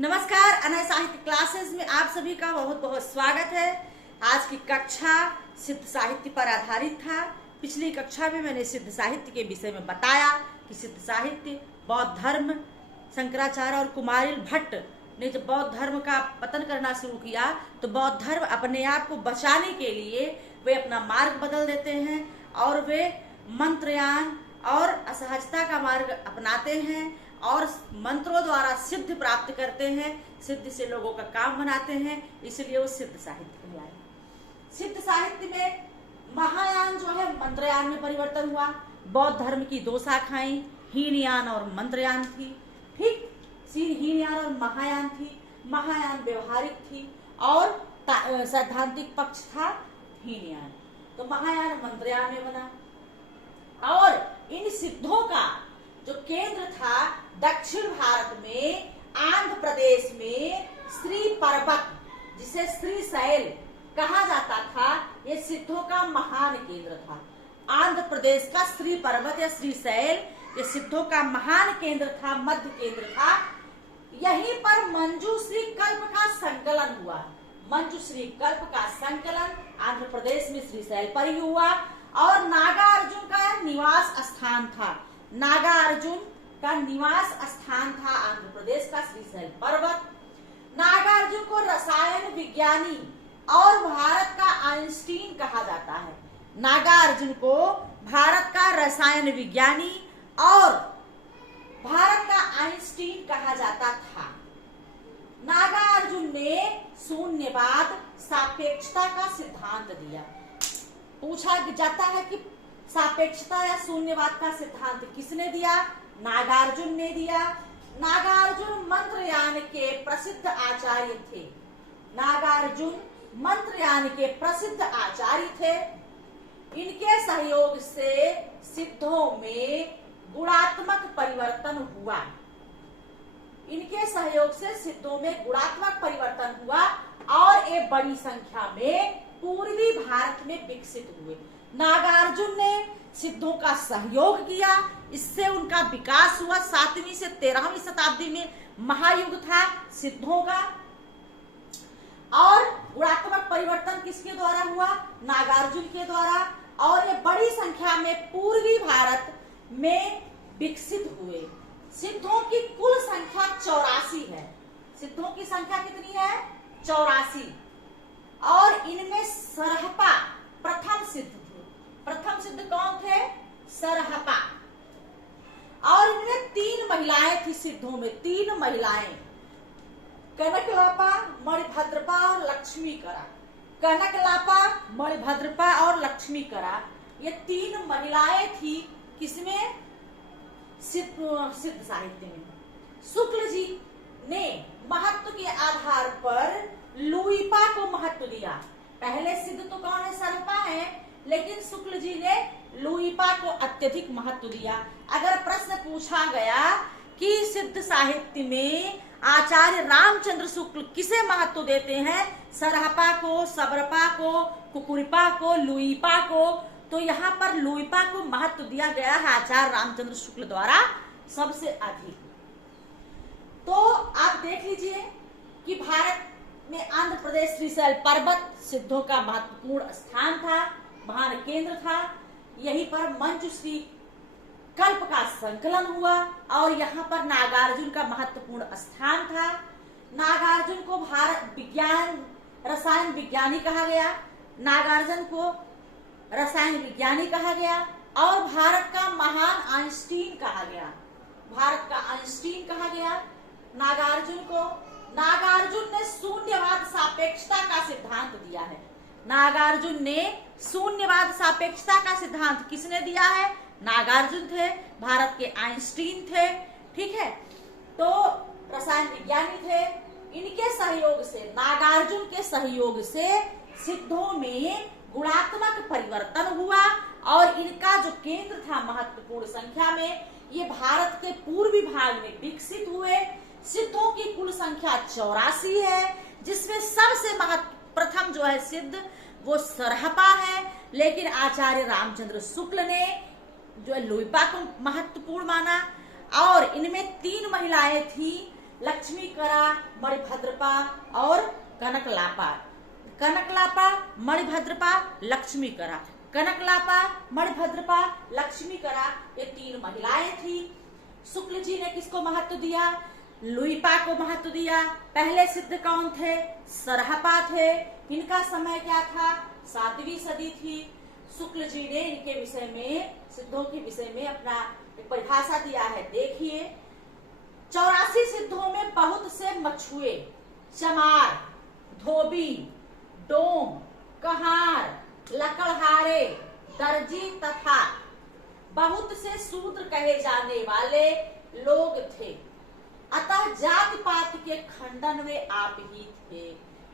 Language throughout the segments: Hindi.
नमस्कार, अनय साहित्य क्लासेस में आप सभी का बहुत बहुत स्वागत है। आज की कक्षा सिद्ध साहित्य पर आधारित था। पिछली कक्षा में मैंने सिद्ध साहित्य के विषय में बताया कि सिद्ध साहित्य बौद्ध धर्म, शंकराचार्य और कुमारिल भट्ट ने जब बौद्ध धर्म का पतन करना शुरू किया तो बौद्ध धर्म अपने आप को बचाने के लिए वे अपना मार्ग बदल देते हैं और वे मंत्रयान और असहजता का मार्ग अपनाते हैं और मंत्रों द्वारा सिद्ध प्राप्त करते हैं। सिद्ध से लोगों का काम बनाते हैं, इसलिए वो सिद्ध साहित्य कहलाए। सिद्ध साहित्य में महायान जो है मंत्रयान में परिवर्तन हुआ। बौद्ध धर्म की दो शाखाएं हीनयान और मंत्रयान थी। ठीक, हीनयान और महायान थी। महायान व्यवहारिक थी और सैद्धांतिक पक्ष था हीनयान। तो महायान मंत्रयान में बना और इन सिद्धों का जो केंद्र था दक्षिण भारत में आंध्र प्रदेश में श्री पर्वत, जिसे श्रीशैल कहा जाता था, ये सिद्धों का महान केंद्र था। आंध्र प्रदेश का श्री पर्वत या श्रीशैल ये सिद्धों का महान केंद्र था, मध्य केंद्र था। यहीं पर मंजूश्री कल्प का संकलन हुआ। मंजूश्री कल्प का संकलन आंध्र प्रदेश में श्रीशैल पर ही हुआ और नागार्जुन का निवास स्थान था। नागार्जुन का निवास स्थान था आंध्र प्रदेश का श्रीशैल पर्वत। नागार्जुन को रसायन विज्ञानी और भारत का आइंस्टीन कहा जाता है। नागार्जुन को भारत का रसायन विज्ञानी और भारत का आइंस्टीन कहा जाता था। नागार्जुन ने शून्यवाद सापेक्षता का सिद्धांत दिया। पूछा जाता है कि सापेक्षता या शून्यवाद का सिद्धांत किसने दिया? नागार्जुन ने दिया। नागार्जुन मंत्रयान के प्रसिद्ध आचार्य थे। नागार्जुन मंत्रयान के प्रसिद्ध आचार्य थे। इनके सहयोग से सिद्धों में गुणात्मक परिवर्तन हुआ। इनके सहयोग से सिद्धों में गुणात्मक परिवर्तन हुआ और ये बड़ी संख्या में पूर्वी भारत में विकसित हुए। नागार्जुन ने सिद्धों का सहयोग किया, इससे उनका विकास हुआ। 7वीं से 13वीं शताब्दी में महायुग था सिद्धों का। और गुणात्मक परिवर्तन किसके द्वारा हुआ? नागार्जुन के द्वारा। और ये बड़ी संख्या में पूर्वी भारत में विकसित हुए। सिद्धों की कुल संख्या 84 है। सिद्धों की संख्या कितनी है? 84। और इनमें सरहपा प्रथम सिद्ध थे। प्रथम सिद्ध कौन थे? सरहपा। और इनमें 3 महिलाएं थी। सिद्धों में 3 महिलाएं, कनकलापा, मणिभद्रपा और लक्ष्मीकरा। कनकलापा, मणिभद्रपा और लक्ष्मीकरा, ये 3 महिलाएं थी। किसमें? सिद्ध साहित्य में। शुक्ल जी ने महत्व के आधार पर लुईपा को महत्व दिया। पहले सिद्ध तो कौन है? सरहपा है, लेकिन शुक्ल जी ने लुईपा को अत्यधिक महत्व दिया। अगर प्रश्न पूछा गया कि सिद्ध साहित्य में आचार्य रामचंद्र शुक्ल किसे महत्व देते हैं? सरहपा को, सबरपा को, कुकुरिपा को, लुईपा को, तो यहाँ पर लुईपा को महत्व दिया गया है आचार्य रामचंद्र शुक्ल द्वारा सबसे अधिक। तो आप देख लीजिए कि भारत में आंध्र प्रदेश श्रीशैल पर्वत सिद्धों का महत्वपूर्ण स्थान था, महान केंद्र था। यहीं पर मंजूश्री कल्प का संकलन हुआ और यहाँ पर नागार्जुन का महत्वपूर्ण स्थान था। नागार्जुन को भारत विज्ञान रसायन विज्ञानी कहा गया। नागार्जुन को रसायन विज्ञानी कहा गया और भारत का महान आइंस्टीन कहा गया। भारत का आइंस्टीन कहा गया नागार्जुन को। नागार्जुन ने शून्यवाद सापेक्षता का सिद्धांत दिया है। नागार्जुन ने शून्यवाद सापेक्षता का सिद्धांत किसने दिया है? नागार्जुन थे, भारत के आइंस्टीन थे। ठीक है, तो रसायन विज्ञानी थे। इनके सहयोग से, नागार्जुन के सहयोग से सिद्धों में गुणात्मक परिवर्तन हुआ और इनका जो केंद्र था महत्वपूर्ण संख्या में, ये भारत के पूर्वी भाग में विकसित हुए। सिद्धों की कुल संख्या 84 है, जिसमें सबसे प्रथम जो है सिद्ध वो सरहपा है, लेकिन आचार्य रामचंद्र शुक्ल ने जो है लुईपा को महत्वपूर्ण माना। और इनमें 3 महिलाएं थी लक्ष्मीकरा, मणिभद्रपा और कनकलापा। कनकलापा, मणिभद्रपा, लक्ष्मीकरा। कनकलापा, मणिभद्रपा, लक्ष्मीकरा, ये 3 महिलाएं थी। शुक्ल जी ने किसको महत्व दिया? लुईपा को महत्व दिया। पहले सिद्ध कौन थे? सरहपा थे। इनका समय क्या था? 7वीं सदी थी। शुक्ल जी ने इनके विषय में, सिद्धों के विषय में अपना एक परिभाषा दिया है, देखिए। 84 सिद्धों में बहुत से मछुए, चमार, धोबी, डोम, कहार, लकड़हारे, दर्जी तथा बहुत से शूद्र कहे जाने वाले लोग थे। अतः जाति पात के खंडन में आप ही थे।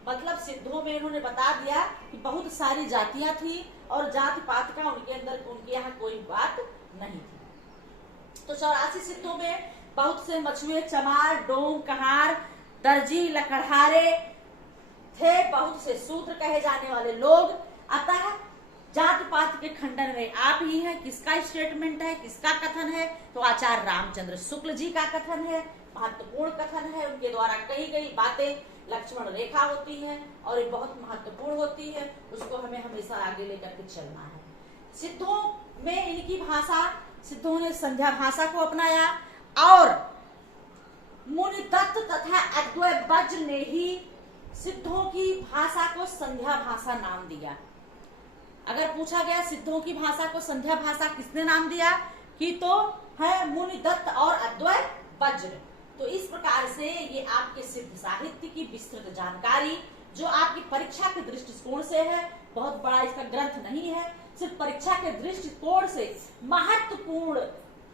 मतलब सिद्धों में इन्होंने बता दिया कि बहुत सारी जातियां थी और जाति पात का उनके अंदर, उनके यहाँ कोई बात नहीं थी। तो 84 सिद्धों में बहुत से मछुए, चमार, डोम, कहार, दर्जी, लकड़हारे थे, बहुत से शूद्र कहे जाने वाले लोग। अतः जाति पात के खंडन में आप ही हैं। किसका स्टेटमेंट है, किसका कथन है? तो आचार्य रामचंद्र शुक्ल जी का कथन है। महत्वपूर्ण कथन है। उनके द्वारा कही गई बातें लक्ष्मण रेखा होती है और ये बहुत महत्वपूर्ण होती है। उसको हमें हमेशा आगे लेकर के चलना है। सिद्धों में इनकी भाषा, सिद्धों ने संध्या भाषा को अपनाया और मुनिदत्त तथा अद्वैतवज्र ने ही सिद्धों की भाषा को संध्या भाषा नाम दिया। अगर पूछा गया सिद्धों की भाषा को संध्या भाषा किसने नाम दिया, कि तो है मुनिदत्त और अद्वैतवज्र। तो इस प्रकार से ये आपके सिद्ध साहित्य की विस्तृत जानकारी, जो आपकी परीक्षा के दृष्टिकोण से है, बहुत बड़ा इसका ग्रंथ नहीं है, सिर्फ परीक्षा के दृष्टिकोण से महत्वपूर्ण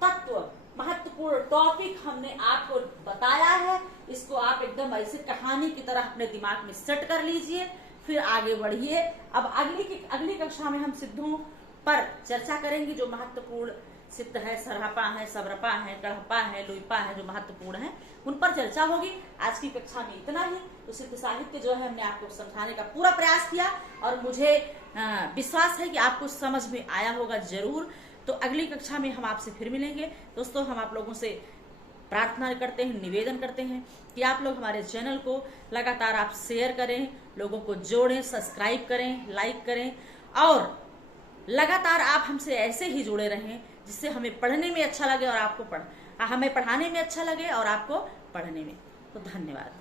तत्व, महत्वपूर्ण टॉपिक हमने आपको बताया है। इसको आप एकदम ऐसे कहानी की तरह अपने दिमाग में सेट कर लीजिए, फिर आगे बढ़िए। अब अगली कक्षा में हम सिद्धों पर चर्चा करेंगे, जो महत्वपूर्ण सिद्ध है, सरहपा है, सबरपा है, कड़हपा है, लुईपा है, जो महत्वपूर्ण है, उन पर चर्चा होगी। आज की कक्षा में इतना ही। तो सिद्ध साहित्य जो है हमने आपको समझाने का पूरा प्रयास किया और मुझे विश्वास है कि आपको समझ में आया होगा जरूर। तो अगली कक्षा में हम आपसे फिर मिलेंगे। दोस्तों, हम आप लोगों से प्रार्थना करते हैं, निवेदन करते हैं कि आप लोग हमारे चैनल को लगातार आप शेयर करें, लोगों को जोड़ें, सब्सक्राइब करें, लाइक करें और लगातार आप हमसे ऐसे ही जुड़े रहें, जिससे हमें पढ़ने में अच्छा लगे और आपको हमें पढ़ाने में अच्छा लगे और आपको पढ़ने में। तो धन्यवाद।